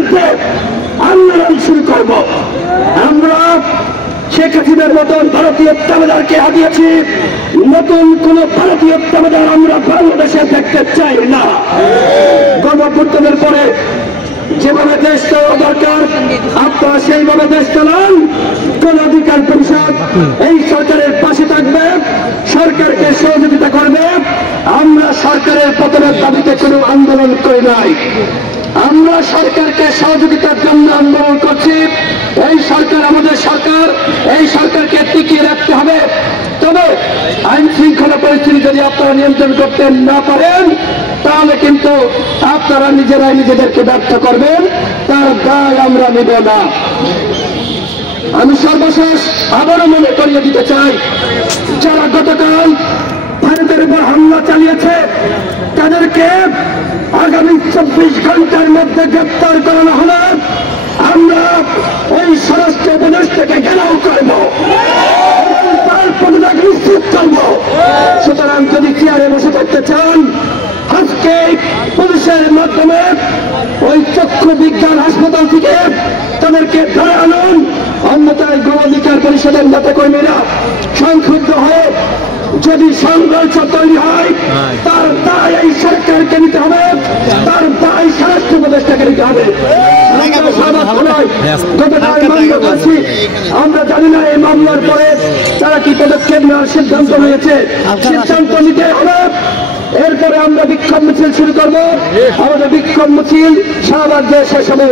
বিরুদ্ধে আন্দোলন শুরু করব। আমরা শেখ হাসিনার মতন ভারতীয় তাবেদারকে হারিয়েছি, নতুন কোন ভারতীয় তাবেদার আমরা বাংলাদেশে দেখতে চাই না। গণঅভ্যুত্থানের পরে যেভাবে দেশ চালানো দরকার আপনারা সেইভাবে দেশ চালান। গণ অধিকার পরিষদ এই সরকারের পাশে থাকবে, সরকারকে সহযোগিতা করবে। আমরা সরকারের পতনের দাবিতে কোনো আন্দোলন করি নাই, আমরা সরকারকে সহযোগিতার জন্য আন্দোলন করছি। এই সরকার আমাদের সরকার, এই সরকারকে টিকিয়ে রাখতে হবে। তবে আইন শৃঙ্খলা পরিস্থিতি যদি আপনারা নিয়ন্ত্রণ করতে না পারেন তাহলে কিন্তু আপনারা নিজেরাই নিজেদেরকে ব্যর্থ করবেন, তার দায় আমরা নিব না। আমি সর্বশেষ আবারও মনে করিয়ে দিতে চাই, যারা গতকাল ভারতের উপর হামলা চালিয়েছে তাদেরকে আগামী 24 ঘন্টার মধ্যে গ্রেপ্তার করানো হলে আমরা ওই স্বরাষ্ট্র উপদেষ্টাকে ঘেরাও করব, তার পদত্যাগ নিশ্চিত করব। সুতরাং যদি চেয়ারে বসে থাকতে চান, আজকে পুলিশের মাধ্যমে ওই চক্ষু বিজ্ঞান হাসপাতাল থেকে তাদেরকে ধরে আনুন। অন্যথায় গণ অধিকার পরিষদের নেতা কর্মীরা সংক্ষুব্ধ হয়ে যদি সংঘর্ষ তৈরি হয় তার দায় এই সরকারকে নিতে হবে, তার দায় স্বরাষ্ট্র উপদেষ্টাকে নিতে হবে। আমরা জানি না এই মামলার পরে তারা কি পদক্ষেপ নেওয়ার সিদ্ধান্ত হয়েছে, সিদ্ধান্ত নিতে হবে। এরপরে আমরা বিক্ষোভ মিছিল শুরু করবো। আমাদের বিক্ষোভ মিছিল সারা রাজ্যে শেষ হবে।